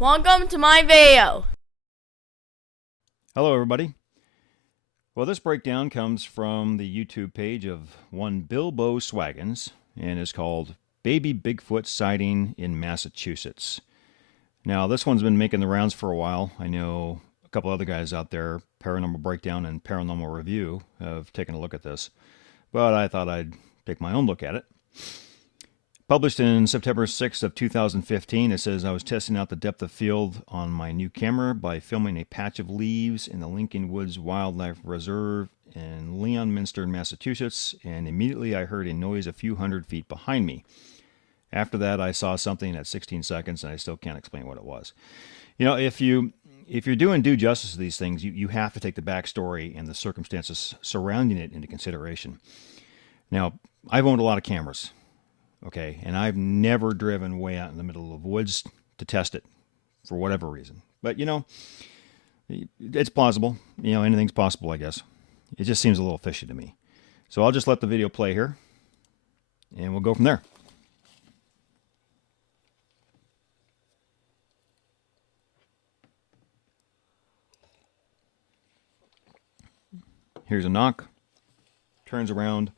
Welcome to my video. Hello everybody. Well, this breakdown comes from the YouTube page of one Bilbo Swaggins and is called Baby Bigfoot Sighting in Massachusetts. Now this one's been making the rounds for a while. I know a couple other guys out there, Paranormal Breakdown and Paranormal Review, have taken a look at this, but I thought I'd take my own look at it. Published in September 6th of 2015, it says, I was testing out the depth of field on my new camera by filming a patch of leaves in the Lincoln Woods Wildlife Reserve in Leominster, Massachusetts, and immediately I heard a noise a few hundred feet behind me. After that, I saw something at 16 seconds, and I still can't explain what it was. You know, if you're doing due justice to these things, you have to take the backstory and the circumstances surrounding it into consideration. Now, I've owned a lot of cameras. Okay, and I've never driven way out in the middle of woods to test it for whatever reason. But, you know, it's plausible. You know, anything's possible, I guess. It just seems a little fishy to me. So I'll just let the video play here, and we'll go from there. Here's a knock. Turns around.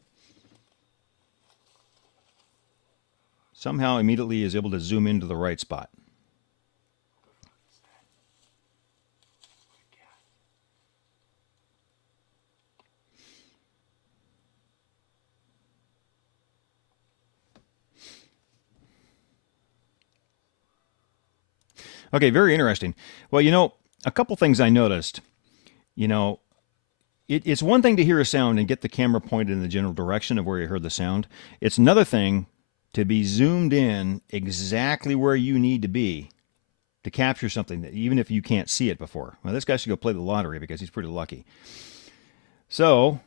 Somehow immediately is able to zoom into the right spot. Okay, very interesting. Well, you know, a couple things I noticed. You know, it's one thing to hear a sound and get the camera pointed in the general direction of where you heard the sound. It's another thing to be zoomed in exactly where you need to be to capture something that even if you can't see it before. Well, this guy should go play the lottery because he's pretty lucky. So,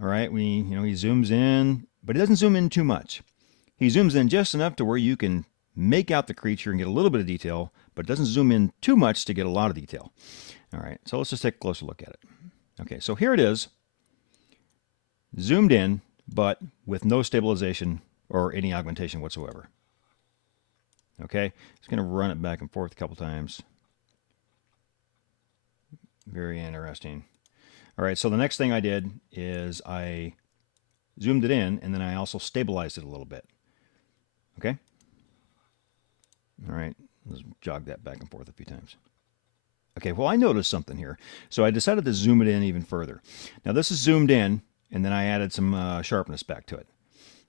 all right, he zooms in, but he doesn't zoom in too much. He zooms in just enough to where you can make out the creature and get a little bit of detail, but doesn't zoom in too much to get a lot of detail. All right, so let's just take a closer look at it. Okay, so here it is, zoomed in, but with no stabilization or any augmentation whatsoever. Okay, just going to run it back and forth a couple times. Very interesting. All right, so the next thing I did is I zoomed it in, and then I also stabilized it a little bit. Okay? All right, let's jog that back and forth a few times. Okay, well, I noticed something here. So I decided to zoom it in even further. Now, this is zoomed in, and then I added some sharpness back to it.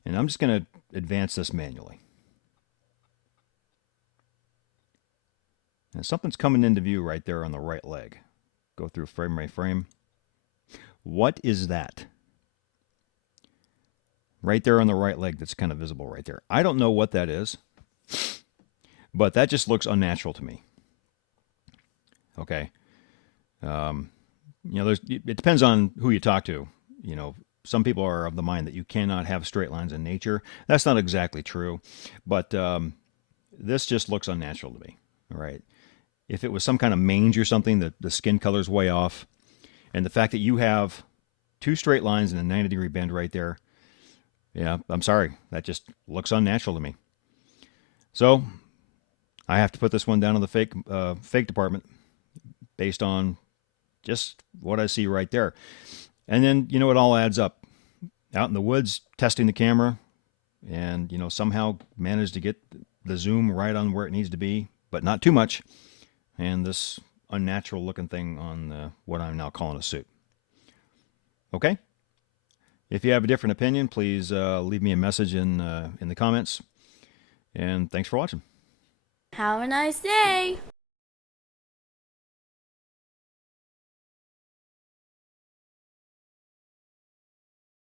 And I'm just going to advance this manually. Now something's coming into view right there on the right leg. Go through frame by frame. What is that? Right there on the right leg that's kind of visible right there. I don't know what that is, but that just looks unnatural to me. Okay. You know, it depends on who you talk to, you know. Some people are of the mind that you cannot have straight lines in nature. That's not exactly true, but this just looks unnatural to me. All right. If it was some kind of mange or something, the skin color's way off, and the fact that you have two straight lines and a 90-degree bend right there, yeah, I'm sorry, that just looks unnatural to me. So I have to put this one down in the fake department based on just what I see right there. And then, you know, it all adds up. Out in the woods, testing the camera, and, you know, somehow managed to get the zoom right on where it needs to be, but not too much. And this unnatural looking thing on what I'm now calling a suit. Okay? If you have a different opinion, please leave me a message in the comments. And thanks for watching. Have a nice day.